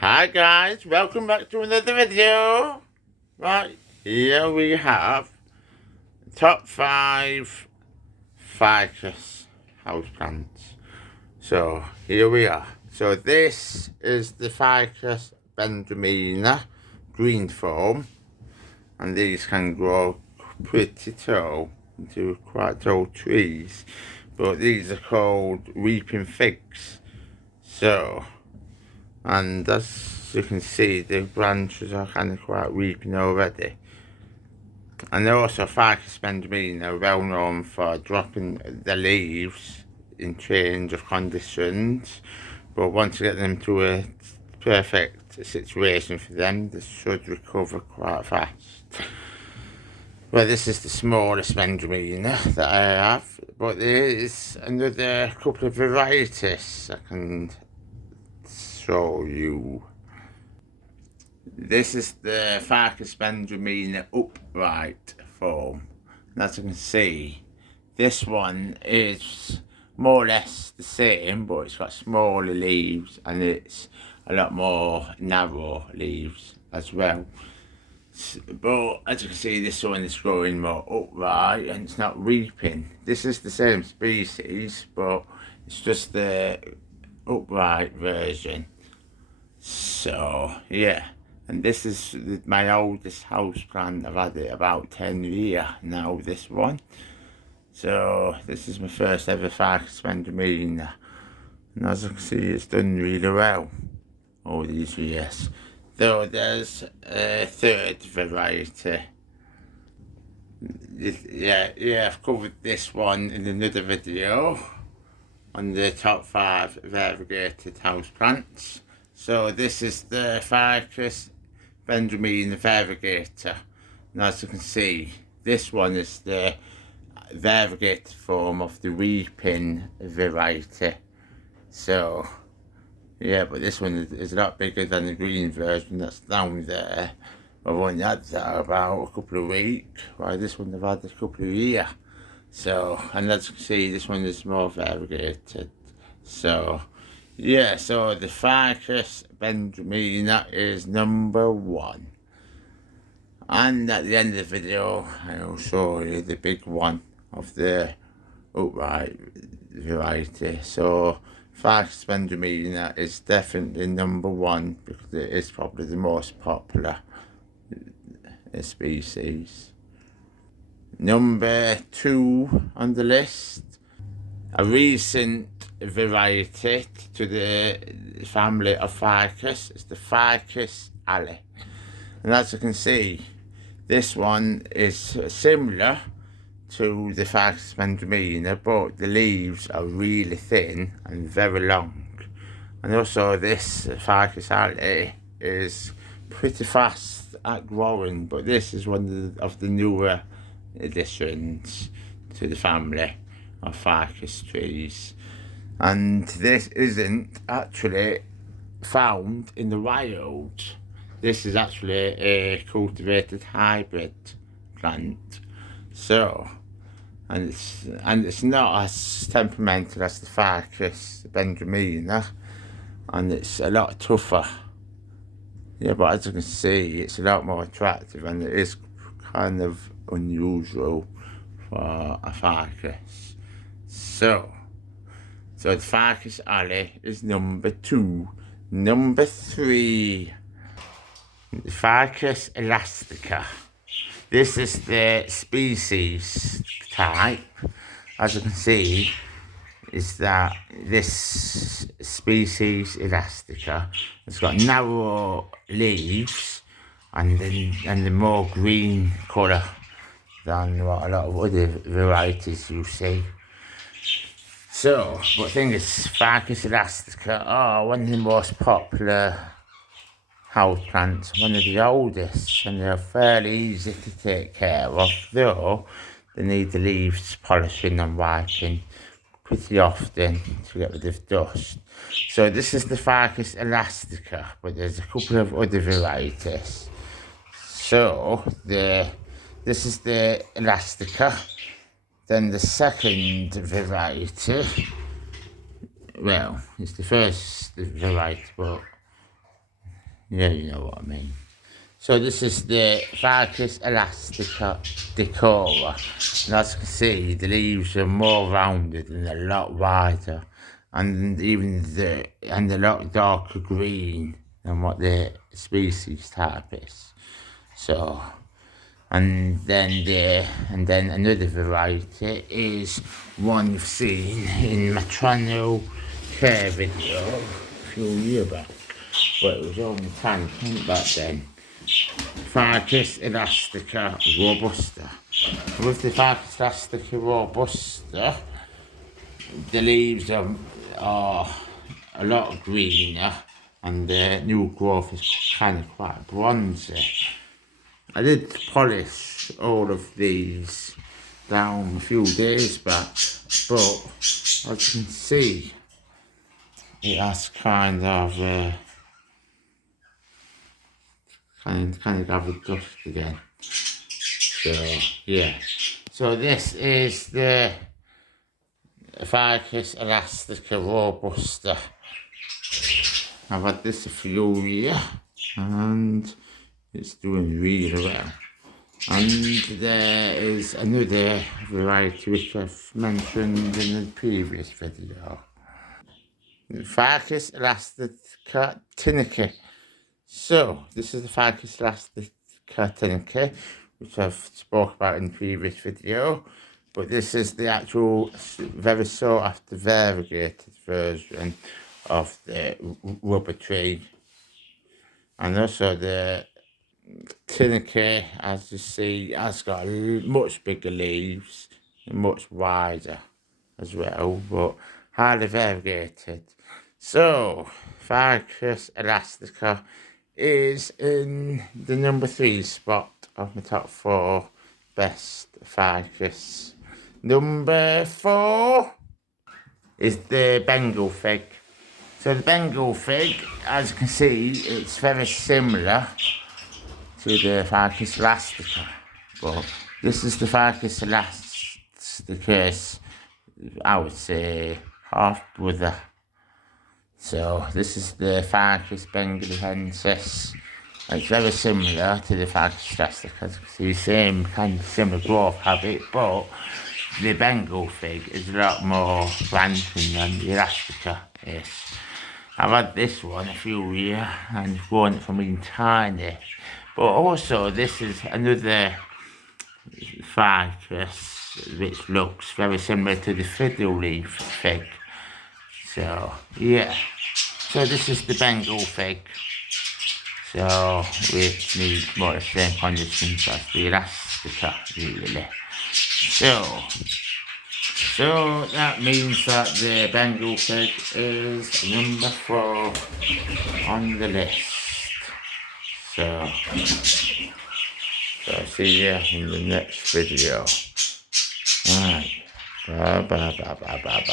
Hi guys, welcome back to another video. Right, here we have top 5 ficus houseplants. So here we are. So this is the Ficus benjamina green foam, and these can grow pretty tall into quite tall trees, but these are called weeping figs. So, and as you can see, the branches are kind of quite weeping already. And also Ficus benjamina are well known for dropping the leaves in change of conditions, but once you get them to a perfect situation for them, they should recover quite fast. Well, this is the smallest benjamina that I have, but there is another couple of varieties I can show you. This is the Ficus benjamina upright form. And as you can see, this one is more or less the same, but it's got smaller leaves and it's a lot more narrow leaves as well. But as you can see, this one is growing more upright and it's not reaping. This is the same species, but it's just the upright version. So yeah, and this is my oldest house plant. I've had it about 10 years now, this one. So this is my first ever Ficus benjamina, and as you can see, it's done really well all these years. Though there's a third variety. Yeah, I've covered this one in another video on the top 5 variegated houseplants. So this is the Ficus benjamina variegator, and as you can see, this one is the variegated form of the weeping variety. So yeah, but this one is a lot bigger than the green version that's down there. I've only had that about a couple of weeks, while this one I've had a couple of years. So, and as you can see, this one is more variegated. So yeah, so the Ficus benjamina is number 1. And at the end of the video, I'll show you the big one of the upright variety. So Ficus benjamina is definitely number 1 because it is probably the most popular species. Number 2 on the list, a recent variety to the family of ficus, is the Ficus alley. And as you can see, this one is similar to the Ficus benjamina, but the leaves are really thin and very long. And also this Ficus alley is pretty fast at growing, but this is one of the newer additions to the family of Ficus trees. And this isn't actually found in the wild. This is actually a cultivated hybrid plant. So, and it's not as temperamental as the Ficus benjamina, and it's a lot tougher. Yeah, but as you can see, it's a lot more attractive, and it is kind of unusual for a ficus. So the Ficus alley is number 2. Number 3, the Ficus elastica. This is the species type. As you can see, is that this species elastica has got narrow leaves and the more green colour than what a lot of other varieties you see. So, but the thing is, Ficus elastica are one of the most popular houseplants, one of the oldest, and they're fairly easy to take care of, though they need the leaves polishing and wiping pretty often to get rid of dust. So this is the Ficus elastica, but there's a couple of other varieties. So this is the elastica. Then the second variety, well, it's the first variety, but Yeah, you know what I mean. So this is the Ficus elastica decora. And as you can see, the leaves are more rounded and a lot wider. And even a lot darker green than what the species type is. So, and then another variety is one you've seen in my channel care video a few years back. But it was only tiny back then. Ficus elastica robusta. With the Ficus elastica robusta, the leaves are a lot greener and the new growth is kind of quite bronzy. I did polish all of these down a few days back, but as you can see, it has kind of gathered dust again. So yeah, so this is the Ficus elastica robusta. I've had this a few years and it's doing really well. And there is another variety which I've mentioned in the previous video. Ficus elastica tinnica. So this is the Ficus elastica tinnica, which I've spoke about in the previous video. But this is the actual very sought after variegated version of the rubber tree. And also the tinnica, as you see, has got much bigger leaves and much wider as well, but highly variegated. So, Ficus elastica is in the number 3 spot of my top 4 best ficus. Number 4 is the Bengal fig. So the Bengal fig, as you can see, it's very similar to the Ficus elastica, but this is the Ficus elastica's, I would say, half brother. So this is the Ficus bengalensis. It's very similar to the Ficus elastica. As you can see, same kind of similar growth habit, but the Bengal fig is a lot more branching than the elastica is. I've had this one a few years and grown it from being tiny. But also this is another ficus which looks very similar to the fiddle leaf fig. So yeah. So this is the Bengal fig. So which needs more the same conditions as the elastica really. So that means that the Bengal fig is number 4 on the list. So see you in the next video. Alright. Bye.